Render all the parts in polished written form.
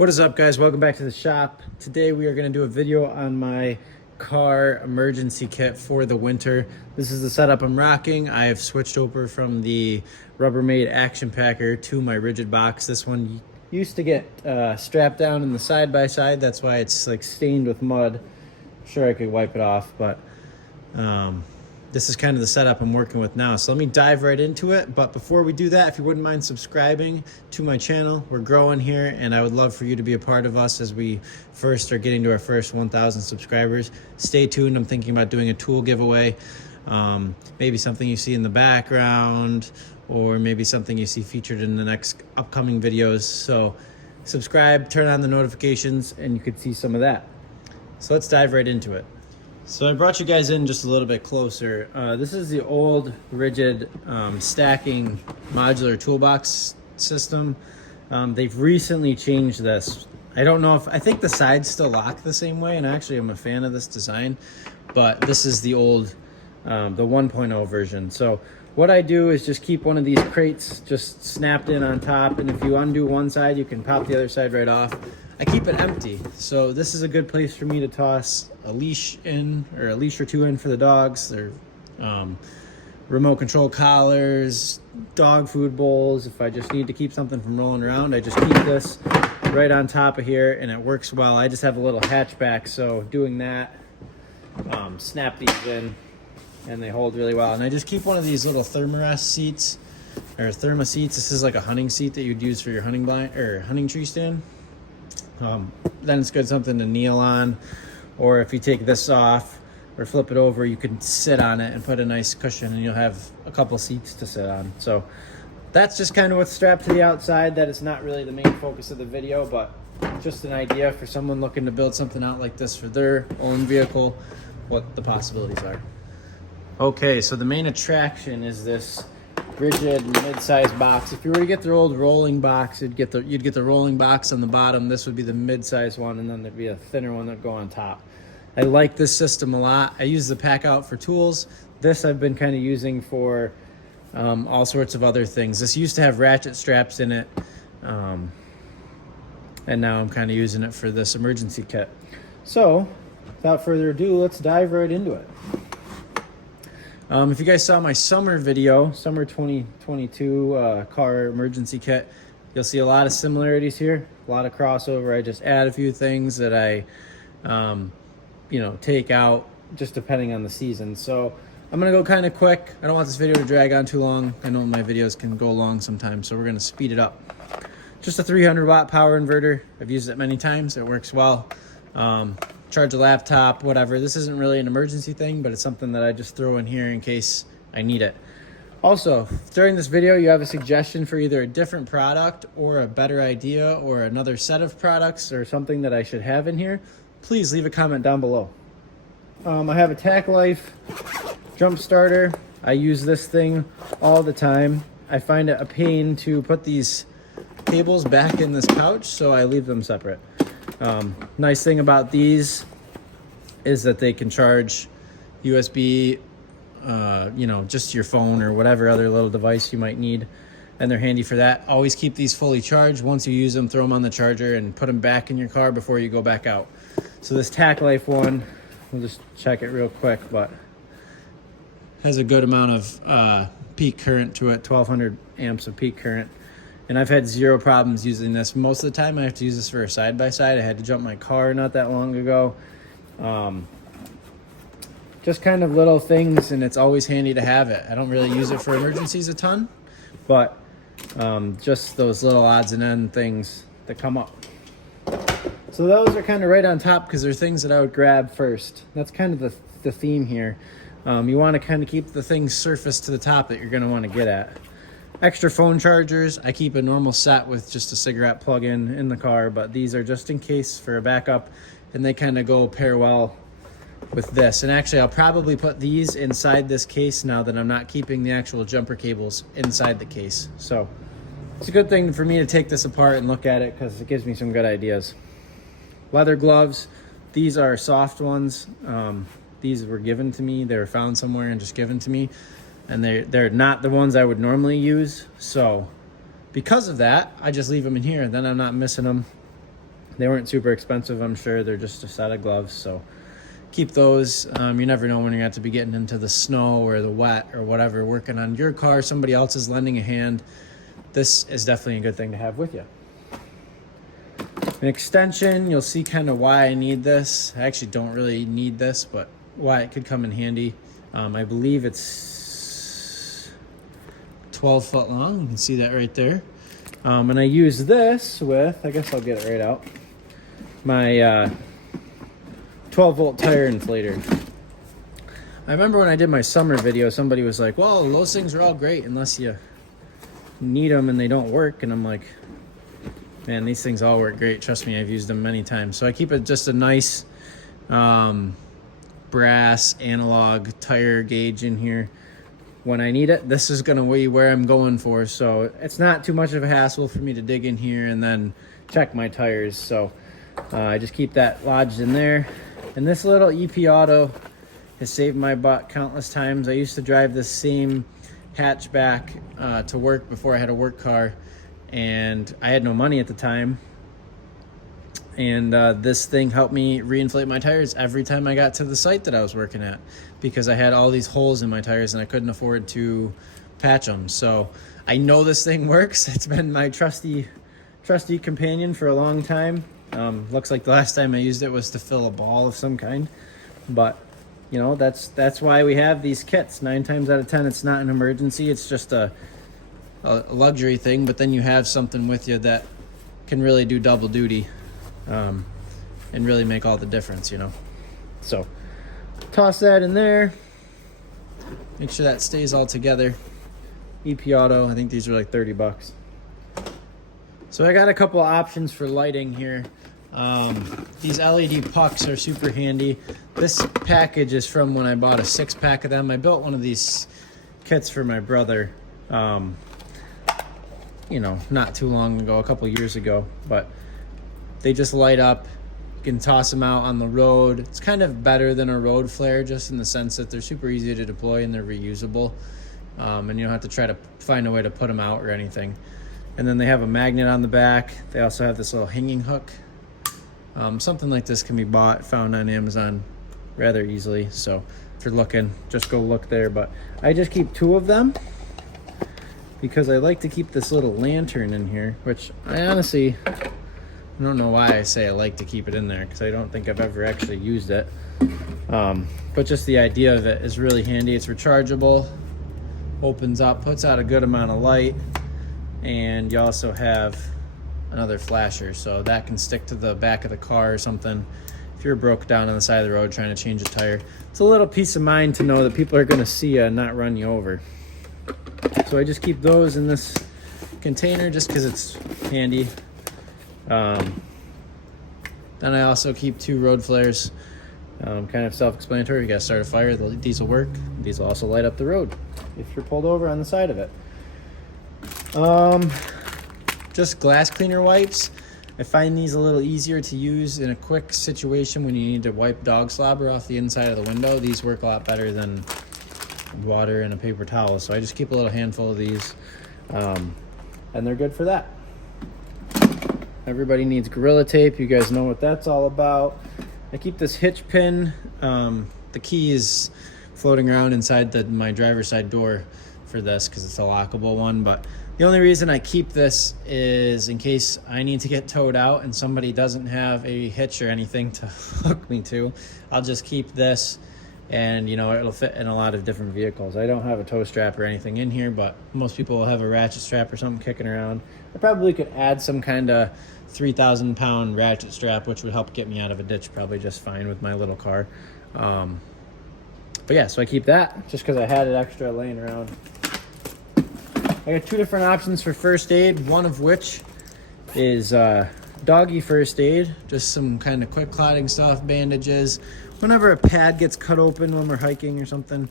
What is up, guys? Welcome back to the shop. Today we are going to do a video on my car emergency kit for the winter. This is the setup I'm rocking. I have switched over from the Rubbermaid Action Packer to my rigid box. This one used to get strapped down in the side-by-side. That's why it's like stained with mud. I'm sure I could wipe it off, but this is kind of the setup I'm working with now. So let me dive right into it. But before we do that, if you wouldn't mind subscribing to my channel, we're growing here and I would love for you to be a part of us as we first are getting to our first 1,000 subscribers. Stay tuned. I'm thinking about doing a tool giveaway. Maybe something you see in the background, or maybe something you see featured in the next upcoming videos. So subscribe, turn on the notifications, and you could see some of that. So let's dive right into it. So I brought you guys in just a little bit closer. This is the old rigid stacking modular toolbox system. They've recently changed this. I don't know if, I think the sides still lock the same way, and actually I'm a fan of this design, but this is the old, the 1.0 version. So what I do is just keep one of these crates just snapped in on top, and if you undo one side, you can pop the other side right off. I keep it empty, so this is a good place for me to toss a leash in, or a leash or two in for the dogs. They're remote control collars, dog food bowls. If I just need to keep something from rolling around, I just keep this right on top of here, and it works well. I just have a little hatchback, so doing that, snap these in, and they hold really well. And I just keep one of these little Thermarest seats, or Therma seats. This is like a hunting seat that you'd use for your hunting blind or hunting tree stand. Then it's good something to kneel on, or if you take this off or flip it over, you can sit on it and put a nice cushion, and you'll have a couple seats to sit on. So that's just kind of what's strapped to the outside. That is not really the main focus of the video, but just an idea for someone looking to build something out like this for their own vehicle, what the possibilities are. Okay, so the main attraction is this rigid mid-size box. If you were to get the old rolling box, you'd get the rolling box on the bottom. This would be the mid-size one, and then there'd be a thinner one that'd go on top. I like this system a lot. I use the pack out for tools. This I've been kind of using for all sorts of other things. This used to have ratchet straps in it, and now I'm kind of using it for this emergency kit. So without further ado, let's dive right into it. If you guys saw my summer video, summer 2022 car emergency kit, you'll see a lot of similarities here, a lot of crossover. I just add a few things that I, take out just depending on the season. So I'm gonna go kind of quick. I don't want this video to drag on too long. I know my videos can go long sometimes, so we're gonna speed it up. Just a 300 watt power inverter. I've used it many times. It works well. Charge a laptop, whatever. This isn't really an emergency thing, but it's something that I just throw in here in case I need it. Also, during this video, you have a suggestion for either a different product or a better idea or another set of products or something that I should have in here, please leave a comment down below. I have a Tack Life jump starter. I use this thing all the time. I find it a pain to put these cables back in this pouch, so I leave them separate. Nice thing about these is that they can charge USB, just your phone or whatever other little device you might need, and they're handy for that. Always keep these fully charged. Once you use them, throw them on the charger and put them back in your car before you go back out. So this Tack Life one, we'll just check it real quick, but has a good amount of peak current to it, 1200 amps of peak current. And I've had zero problems using this. Most of the time I have to use this for a side-by-side. I had to jump my car not that long ago. Just kind of little things, and it's always handy to have it. I don't really use it for emergencies a ton, but just those little odds and end things that come up. So those are kind of right on top because they're things that I would grab first. That's kind of the theme here. You want to kind of keep the things surfaced to the top that you're going to want to get at. Extra phone chargers. I keep a normal set with just a cigarette plug-in in the car, but these are just in case for a backup, and they kind of go pair well with this. And actually, I'll probably put these inside this case now that I'm not keeping the actual jumper cables inside the case. So it's a good thing for me to take this apart and look at it because it gives me some good ideas. Leather gloves. These are soft ones. These were given to me. They were found somewhere and just given to me. And they're not the ones I would normally use. So because of that, I just leave them in here. Then I'm not missing them. They weren't super expensive, I'm sure. They're just a set of gloves, so keep those. You never know when you're going to be getting into the snow or the wet or whatever, working on your car, somebody else is lending a hand. This is definitely a good thing to have with you. An extension, you'll see kind of why I need this. I actually don't really need this, but why it could come in handy. I believe it's 12 foot long. You can see that right there. And I use this with, I guess I'll get it right out, my 12 volt tire inflator. I remember when I did my summer video, somebody was like, well, those things are all great unless you need them and they don't work. And I'm like, man, these things all work great. Trust me, I've used them many times. So I keep it just a nice brass analog tire gauge in here. When I need it, this is gonna be where I'm going for. So it's not too much of a hassle for me to dig in here and then check my tires. So I just keep that lodged in there. And this little EP Auto has saved my butt countless times. I used to drive this same hatchback to work before I had a work car, and I had no money at the time. And this thing helped me reinflate my tires every time I got to the site that I was working at, because I had all these holes in my tires and I couldn't afford to patch them. So I know this thing works. It's been my trusty companion for a long time. Looks like the last time I used it was to fill a ball of some kind, but you know, that's why we have these kits. 9 times out of 10, it's not an emergency. It's just a luxury thing, but then you have something with you that can really do double duty, and really make all the difference, you know. So toss that in there, make sure that stays all together. EP Auto, I think these are like 30 bucks. So I got a couple of options for lighting here. These LED pucks are super handy. This package is from when I bought a 6-pack of them. I built one of these kits for my brother, you know, not too long ago, a couple years ago, but they just light up. You can toss them out on the road. It's kind of better than a road flare, just in the sense that they're super easy to deploy and they're reusable, and you don't have to try to find a way to put them out or anything. And then they have a magnet on the back. They also have this little hanging hook. Something like this can be found on Amazon rather easily. So if you're looking, just go look there. But I just keep 2 of them because I like to keep this little lantern in here, which I honestly, I don't know why I say I like to keep it in there, because I don't think I've ever actually used it. But just the idea of it is really handy. It's rechargeable, opens up, puts out a good amount of light. And you also have another flasher, so that can stick to the back of the car or something if you're broke down on the side of the road trying to change a tire. It's a little peace of mind to know that people are going to see you and not run you over. So I just keep those in this container just because it's handy. Then I also keep 2 road flares. Kind of self-explanatory. You got to start a fire, these will work. These will also light up the road if you're pulled over on the side of it. Just glass cleaner wipes. I find these a little easier to use in a quick situation when you need to wipe dog slobber off the inside of the window. These work a lot better than water and a paper towel. So I just keep a little handful of these, and they're good for that. Everybody needs Gorilla Tape. You guys know what that's all about. I keep this hitch pin. The key is floating around inside my driver's side door for this because it's a lockable one, but the only reason I keep this is in case I need to get towed out and somebody doesn't have a hitch or anything to hook me to. I'll just keep this, and you know, it'll fit in a lot of different vehicles. I don't have a tow strap or anything in here, but most people will have a ratchet strap or something kicking around. I probably could add some kind of 3,000-pound ratchet strap, which would help get me out of a ditch probably just fine with my little car. But yeah, so I keep that just because I had it extra laying around. I got 2 different options for first aid, one of which is doggy first aid, just some kind of quick clotting stuff, bandages. Whenever a pad gets cut open when we're hiking or something,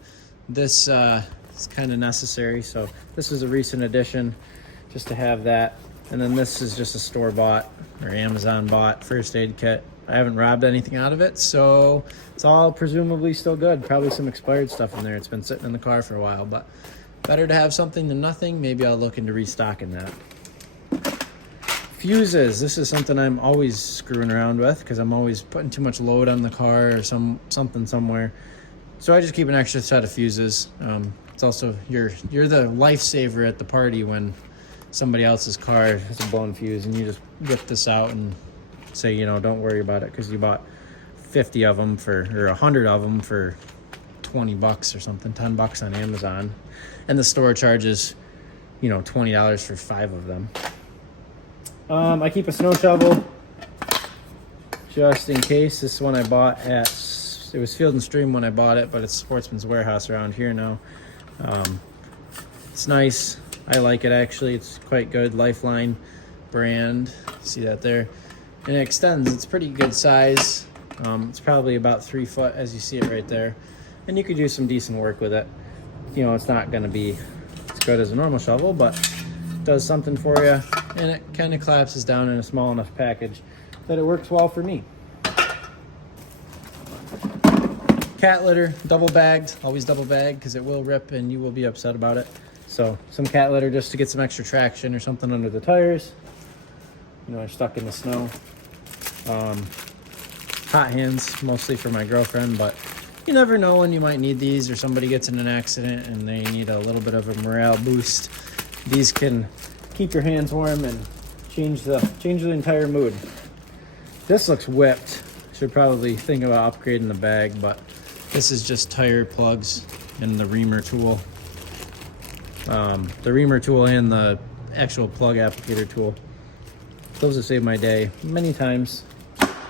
this is kind of necessary. So this is a recent addition, just to have that. And then this is just a store-bought or Amazon-bought first aid kit. I haven't robbed anything out of it, so it's all presumably still good. Probably some expired stuff in there. It's been sitting in the car for a while, but better to have something than nothing. Maybe I'll look into restocking that. Fuses. This is something I'm always screwing around with because I'm always putting too much load on the car or something somewhere. So I just keep an extra set of fuses. It's also you're the lifesaver at the party when somebody else's car has a blown fuse, and you just whip this out and say, you know, don't worry about it because you bought 50 of them or 100 of them for 20 bucks or something, 10 bucks on Amazon, and the store charges, you know, $20 for 5 of them. I keep a snow shovel just in case. This one I bought at, it was Field and Stream when I bought it, but it's Sportsman's Warehouse around here now. It's nice. I like it actually. It's quite good. Lifeline brand. See that there? And it extends. It's pretty good size. It's probably about 3 foot as you see it right there. And you could do some decent work with it. You know, it's not going to be as good as a normal shovel, but it does something for you. And it kind of collapses down in a small enough package that it works well for me. Cat litter, double bagged, always double bagged because it will rip and you will be upset about it. So some cat litter just to get some extra traction or something under the tires. You know, I'm stuck in the snow. Hot hands, mostly for my girlfriend, but you never know when you might need these or somebody gets in an accident and they need a little bit of a morale boost. These can keep your hands warm and change the entire mood. This looks whipped. Should probably think about upgrading the bag, but this is just tire plugs and the reamer tool. The reamer tool and the actual plug applicator tool. Those have saved my day many times.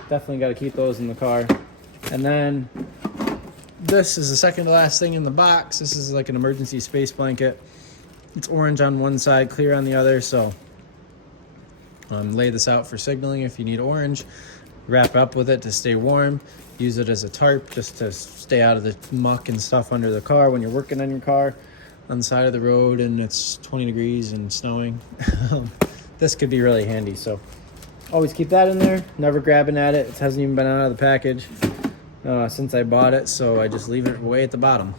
Definitely got to keep those in the car. And then this is the second to last thing in the box. This is like an emergency space blanket. It's orange on one side, clear on the other. So lay this out for signaling if you need orange. Wrap up with it to stay warm. Use it as a tarp just to stay out of the muck and stuff under the car when you're working on your car on the side of the road and it's 20 degrees and snowing. This could be really handy. So always keep that in there. Never grabbing at it. It hasn't even been out of the package since I bought it. So I just leave it way at the bottom.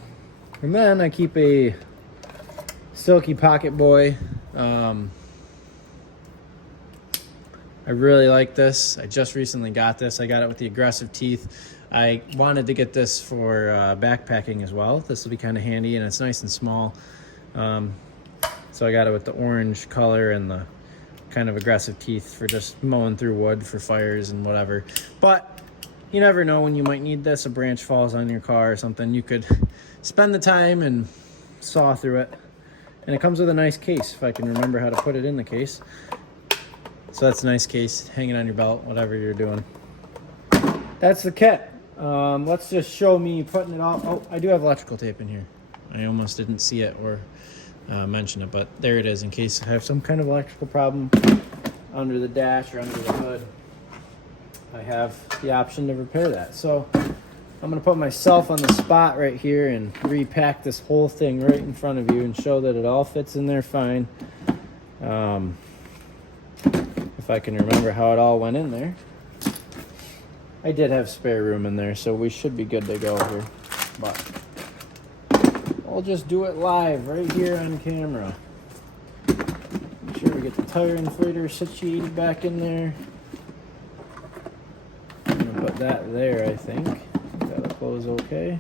And then I keep a Silky Pocket Boy. I really like this. I just recently got this. I got it with the aggressive teeth. I wanted to get this for backpacking as well. This will be kind of handy and it's nice and small. So I got it with the orange color and the kind of aggressive teeth for just mowing through wood for fires and whatever. But you never know when you might need this. A branch falls on your car or something. You could spend the time and saw through it. And it comes with a nice case, if I can remember how to put it in the case. So that's a nice case, hanging on your belt, whatever you're doing. That's the kit. Let's just show me putting it all. Oh, I do have electrical tape in here. I almost didn't see it or mention it, but there it is in case I have some kind of electrical problem under the dash or under the hood. I have the option to repair that. So I'm gonna put myself on the spot right here and repack this whole thing right in front of you and show that it all fits in there fine. If I can remember how it all went in there. I did have spare room in there, so we should be good to go here. But I'll just do it live right here on camera. Make sure we get the tire inflator situated back in there. I'm gonna put that there, I think. That'll close okay.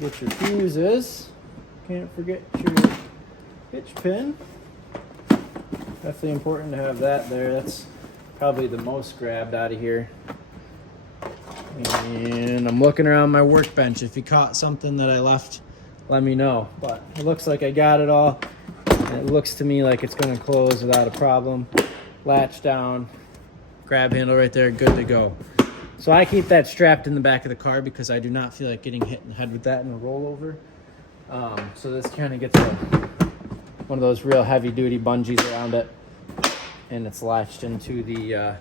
Get your fuses. Can't forget your hitch pin. Definitely important to have that there. That's probably the most grabbed out of here. And I'm looking around my workbench. If you caught something that I left, let me know. But it looks like I got it all. It looks to me like it's going to close without a problem. Latch down, grab handle right there, good to go. So I keep that strapped in the back of the car because I do not feel like getting hit in the head with that in a rollover. So this kind of gets one of those real heavy duty bungees around it, and it's latched into the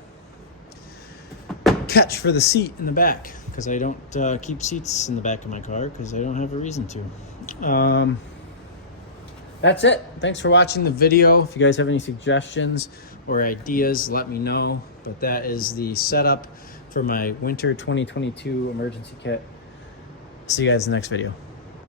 catch for the seat in the back because I don't keep seats in the back of my car because I don't have a reason to. That's it. Thanks for watching the video. If you guys have any suggestions or ideas, let me know. But that is the setup for my winter 2022 emergency kit. See you guys in the next video.